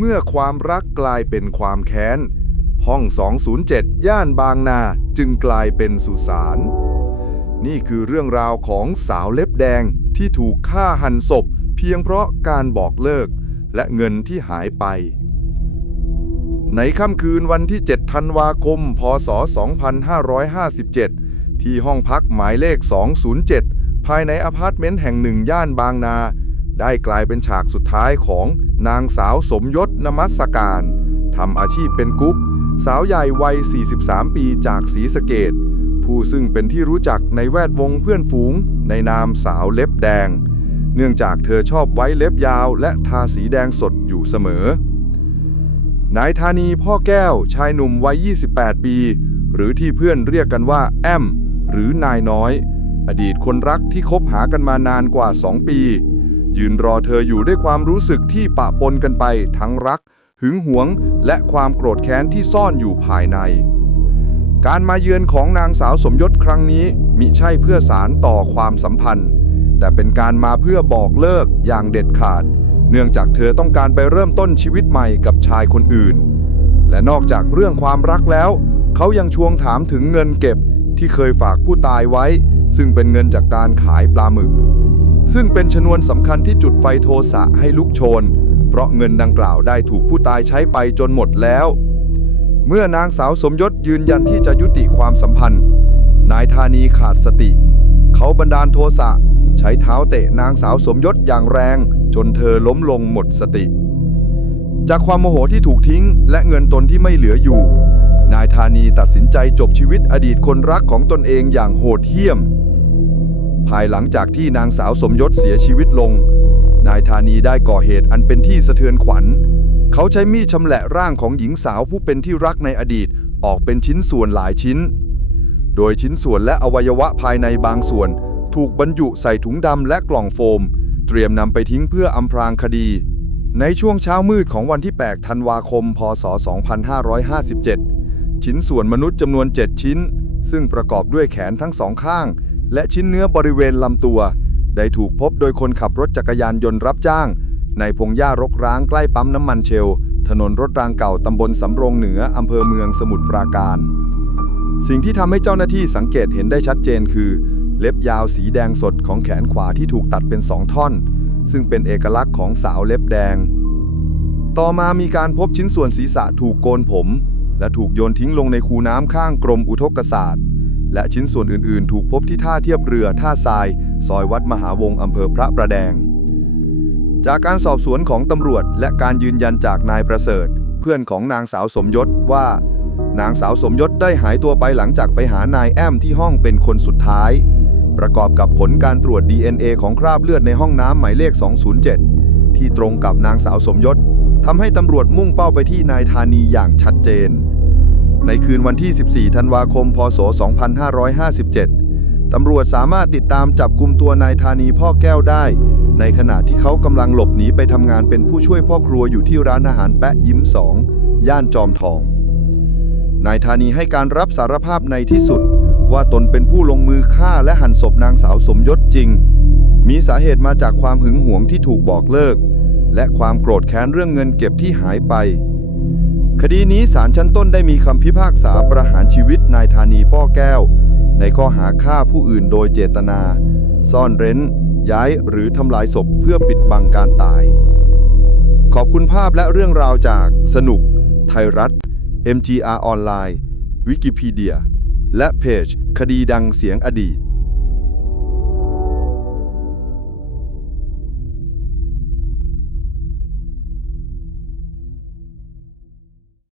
เมื่อความรักกลายเป็นความแค้น ห้อง 207 ย่านบางนาจึงกลายเป็นสุสาน นี่คือเรื่องราวของสาวเล็บแดงที่ถูกฆ่าหันศพ เพียงเพราะการบอกเลิก และเงินที่หายไป ในค่ำคืนวันที่ 7 ธันวาคม พศ 2557 ที่ห้องพักหมายเลข 207 ภายในอพาร์ตเมนต์แห่งหนึ่งย่านบางนา ได้กลายเป็นฉากสุดท้ายของนางสาวสมยศนมัสการทำอาชีพเป็นกุ๊ก สาวใหญ่วัย 43 ปีจากศรีสะเกดผู้ซึ่งเป็นที่รู้จักในแวดวงเพื่อนฝูง ในนามสาวเล็บแดง เนื่องจากเธอชอบไว้เล็บยาวและทาสีแดงสดอยู่เสมอนายธานีพ่อแก้วชายหนุ่มวัย 28 ปี หรือที่เพื่อนเรียกกันว่าแอม หรือนายน้อย อดีตคนรักที่คบหากันมานานกว่า 2 ปี ยืนรอเธออยู่ด้วยความรู้สึกที่ปะปนกันไป ทั้งรัก หึงหวง และความโกรธแค้นที่ซ่อนอยู่ภายใน การมาเยือนของนางสาวสมยศครั้งนี้ มิใช่เพื่อสารต่อความสัมพันธ์ แต่เป็นการมาเพื่อบอกเลิกอย่างเด็ดขาด เนื่องจากเธอต้องการไปเริ่มต้นชีวิตใหม่กับชายคนอื่น และนอกจากเรื่องความรักแล้ว เขายังชวงถามถึงเงินเก็บที่เคยฝากผู้ตายไว้ ซึ่งเป็นเงินจากการขายปลาหมึก ซึ่งเป็นชนวนสำคัญที่จุดไฟโทสะให้ลุกโชน เพราะเงินดังกล่าวได้ถูกผู้ตายใช้ไปจนหมดแล้ว เมื่อนางสาวสมยศยืนยันที่จะยุติความสัมพันธ์ นายธานีขาดสติ เขาบันดาลโทสะใช้เท้าเตะนางสาวสมยศอย่างแรง จนเธอล้มลงหมดสติ จากความโมโหที่ถูกทิ้ง และเงินตนที่ไม่เหลืออยู่ นายธานีตัดสินใจจบชีวิตอดีตคนรักของตนเองอย่างโหดเหี้ยม ภายหลังจากที่นางสาวสมยศเสียชีวิตลง นายธานีได้ก่อเหตุอันเป็นที่สะเทือนขวัญ เขาใช้มีดชำแหละร่างของหญิงสาวผู้เป็นที่รักในอดีตออกเป็นชิ้นส่วนหลายชิ้น โดยชิ้นส่วนและอวัยวะภายในบางส่วน ถูกบรรจุใส่ถุงดำและกล่องโฟม เตรียมนำไปทิ้งเพื่ออำพรางคดี ในช่วงเช้ามืดของวันที่ 8 ธันวาคม พศ 2557 ชิ้นส่วนมนุษย์จำนวน 7 ชิ้น ซึ่งประกอบด้วยแขนทั้งสองข้าง และชิ้นเนื้อบริเวณลำตัว ได้ถูกพบโดยคนขับรถจักรยานยนต์รับจ้าง ในพงหญ้ารกร้างใกล้ปั๊มน้ำมันเชล ถนนรถรางเก่าตำบลสำโรงเหนืออำเภอเมืองสมุทรปราการ สิ่งที่ทำให้เจ้าหน้าที่สังเกตเห็นได้ชัดเจนคือ เล็บยาวสีแดงสดของแขนขวาที่ถูกตัดเป็นสองท่อน ซึ่งเป็นเอกลักษณ์ของสาวเล็บแดง ต่อมามีการพบชิ้นส่วนศีรษะถูกโกนผม และถูกโยนทิ้งลงในคูน้ำข้างกรมอุทกศาสตร์ และชิ้นส่วนอื่นๆ ถูกพบที่ท่าเทียบเรือท่าทราย ซอยวัดมหาวงศ์อำเภอพระประแดง จากการสอบสวนของตำรวจและการยืนยันจากนายประเสริฐ เพื่อนของนางสาวสมยศว่า นางสาวสมยศได้หายตัวไปหลังจากไปหานายแอมที่ห้องเป็นคนสุดท้าย ประกอบกับผลการตรวจ DNA ของคราบเลือดในห้องน้ำหมายเลข 207 ที่ตรงกับนางสาวสมยศทำให้ตำรวจมุ่งเป้าไปที่นายธานีอย่างชัดเจน ในคืนวันที่ 14 ธันวาคม พศ 2557 ตำรวจสามารถติดตามจับกลุ่มตัวนายธานีพ่อแก้วได้ ในขณะที่เขากำลังหลบหนีไปทำงานเป็นผู้ช่วยพ่อครัวอยู่ที่ร้านอาหารแปะยิ้มสองย่านจอมทอง นายธานีให้การรับสารภาพในที่สุด ว่าตนเป็นผู้ลงมือฆ่าและหั่นศพนางสาวสมยศจริง มีสาเหตุมาจากความหึงหวงที่ถูกบอกเลิก และความโกรธแค้นเรื่องเงินเก็บที่หายไป คดีนี้ศาลชั้นต้นได้มีคำพิพากษาประหารชีวิตนายธานีป้อแก้ว ในข้อหาฆ่าผู้อื่นโดยเจตนา ซ่อนเร้น ย้ายหรือทำลายศพเพื่อปิดบังการตาย ขอบคุณภาพและเรื่องราวจากสนุก ไทยรัฐ MGR ออนไลน์ วิกิพีเดีย และเพจ คดีดังเสียงอดีต